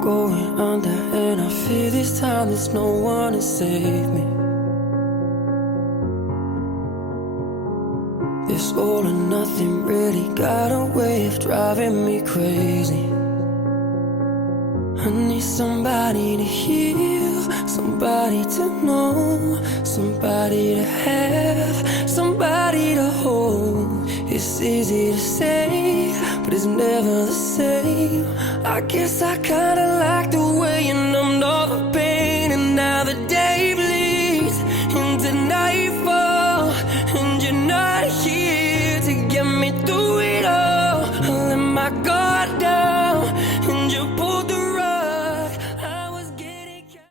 going under, and I fear this time there's no one to save me. This all or nothing really got a way of driving me crazy. I need somebody to heal, somebody to know, somebody to have, somebody to hold. It's easy to say, but it's never the same. I guess I kinda like the way you numbed all the pain, and now the day